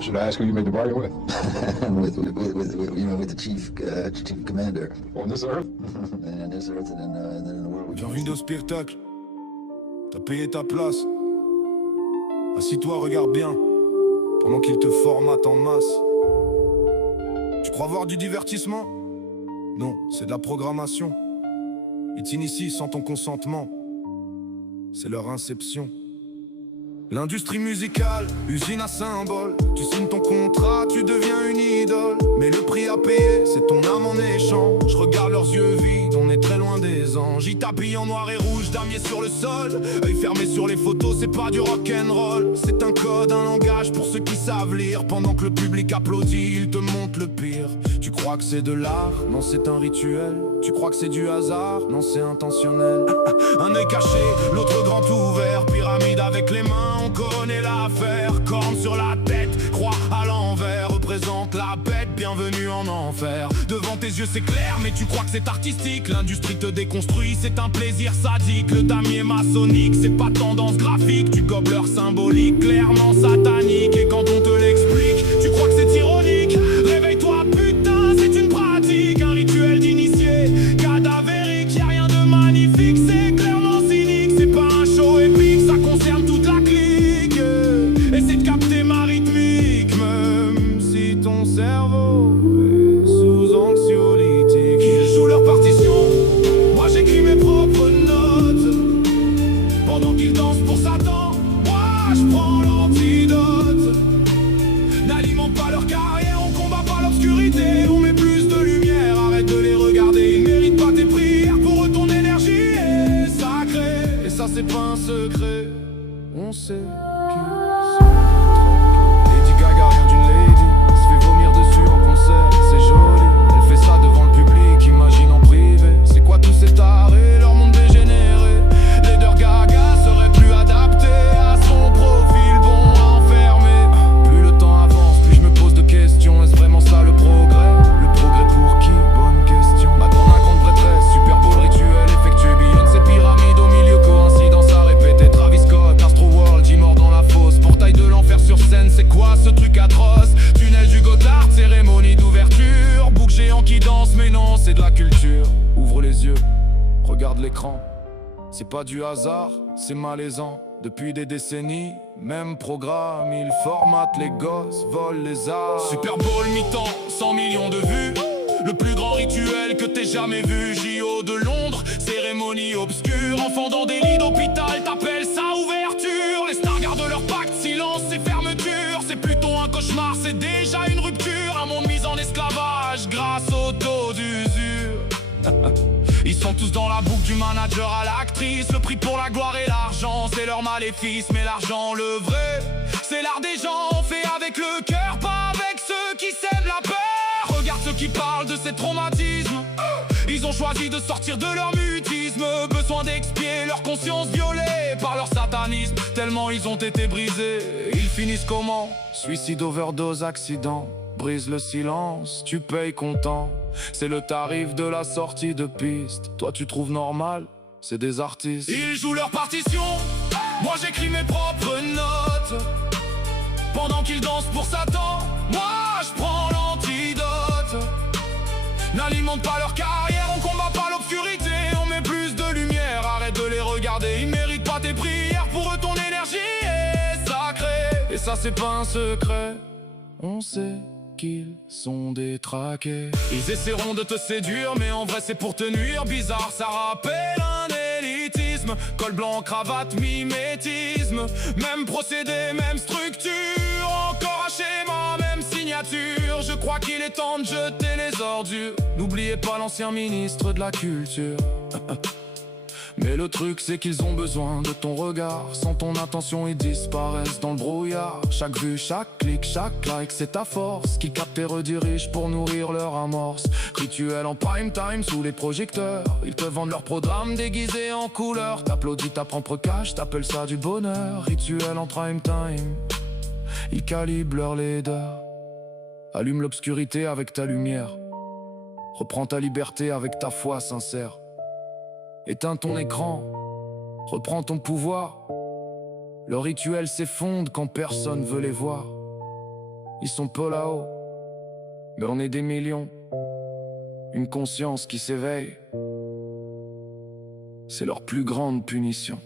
Should I ask who you made the bargain with? with the chief commander. On this earth? And this earth and then in the world. Bienvenue au spectacle. T'as payé ta place. Assis-toi, regarde bien. Pendant qu'il te formate en masse. Tu crois voir du divertissement? Non, c'est de la programmation. Ils t'initient sans ton consentement. C'est leur inception. L'industrie musicale, usine à symboles. Tu signes ton contrat, tu deviens une idole. Mais le prix à payer, c'est ton âme en échange. Je regarde leurs yeux vides, on est très loin des anges. Ils t'habillent en noir et rouge, damier sur le sol. Œil fermé sur les photos, c'est pas du rock'n'roll. C'est un code, un langage pour ceux qui savent lire. Pendant que le public applaudit, il te montre le pire. Tu crois que c'est de l'art? Non, c'est un rituel. Tu crois que c'est du hasard? Non, c'est intentionnel. Un œil caché, l'autre grand ouvert. Pyramide avec les mains, on connaît l'affaire. Corne sur la tête, croix à l'envers. Représente la bête, bienvenue en enfer. Devant tes yeux c'est clair, mais tu crois que c'est artistique. L'industrie te déconstruit, c'est un plaisir sadique. Le damier maçonnique, c'est pas tendance graphique. Tu gobes leur symbolique, clairement satanique. Et quand on te l'explique, tu crois que c'est ironique. Réveille-toi putain, c'est une pratique. Un rituel d'initié, cadavérique. Y'a rien de magnifique, c'est clairement cynique. C'est pas un show épique, ça concerne toute la clique. Essaie de capter ma rythmique, même si ton cerveau est sous anxiolytique. Ils jouent leur partition, moi j'écris mes propres notes. Pendant qu'ils dansent pour Satan, moi je prends l'antidote. N'alimente pas leur carrière, on combat pas l'obscurité. On met plus de lumière, arrête de les regarder. Ils méritent pas tes prières, pour eux ton énergie est sacrée. Et ça c'est pas un secret, on sait qu'ils sont Lady Gaga, rien d'une lady, se fait vomir dessus en concert, c'est joli. Elle fait ça devant le public, imagine en privé. C'est quoi tous ces tarés, leur monde dégénéré? Lady Gaga serait plus adapté à son profil bon à enfermer. Plus le temps avance, plus je me pose de questions. Est-ce vraiment ça le progrès? Le progrès pour qui? Bonne question. Madonna, grande prêtresse, Super Bowl rituel effectué. Beyoncé, pyramide au milieu, coïncidence à répéter. Travis Scott, Astro World, Jim mort dans la fosse. Portail de l'enfer sur scène, c'est quoi ce truc atroce? Tunnel du Gothard, cérémonie d'ouverture. Bouc géant qui danse, mais non, c'est de la culture. Ouvre les yeux, regarde l'écran. C'est pas du hasard, c'est malaisant. Depuis des décennies, même programme, ils formatent les gosses, volent les arts. Super Bowl mi-temps, 100 millions de vues. Le plus grand rituel que t'aies jamais vu. JO de Londres, cérémonie obscure. Enfants dans des lits d'hôpital, t'appelles ça ouverture. Les stars gardent leur pacte, silence et fermeture. C'est plutôt un cauchemar, c'est déjà une rupture. Un monde mis en esclavage grâce au taux d'usure. Ils sont tous dans la boucle du manager à l'actrice. Le prix pour la gloire et l'argent, c'est leur maléfice. Mais l'argent, le vrai, c'est l'art des gens. Fait avec le cœur, pas avec ceux qui sèment la peur. Regarde ceux qui parlent de ces traumatismes. Ils ont choisi de sortir de leur mutisme. Besoin d'expier leur conscience violée par leur satanisme. Tellement ils ont été brisés. Ils finissent comment? Suicide, overdose, accident. Brise le silence, tu payes content. C'est le tarif de la sortie de piste. Toi tu trouves normal, c'est des artistes. Ils jouent leur partition, moi j'écris mes propres notes. Pendant qu'ils dansent pour Satan, moi je prends l'antidote. N'alimente pas leur carrière, on combat pas l'obscurité. On met plus de lumière, arrête de les regarder. Ils méritent pas tes prières, pour eux ton énergie est sacrée. Et ça c'est pas un secret, on sait qu'ils sont détraqués. Ils essaieront de te séduire, mais en vrai c'est pour te nuire. Bizarre, ça rappelle un élitisme. Col blanc, cravate, mimétisme. Même procédé, même structure. Encore un schéma, même signature. Je crois qu'il est temps de jeter les ordures. N'oubliez pas l'ancien ministre de la culture. Mais le truc c'est qu'ils ont besoin de ton regard. Sans ton attention ils disparaissent dans le brouillard. Chaque vue, chaque clic, chaque like, c'est ta force qui capte et redirige pour nourrir leur amorce. Rituel en prime time sous les projecteurs. Ils te vendent leur programme déguisé en couleur. T'applaudis ta propre cache, t'appelles ça du bonheur. Rituel en prime time, ils calibrent leur leader. Allume l'obscurité avec ta lumière. Reprends ta liberté avec ta foi sincère. Éteins ton écran, reprends ton pouvoir. Le rituel s'effondre quand personne veut les voir. Ils sont peu là-haut, mais on est des millions. Une conscience qui s'éveille, c'est leur plus grande punition.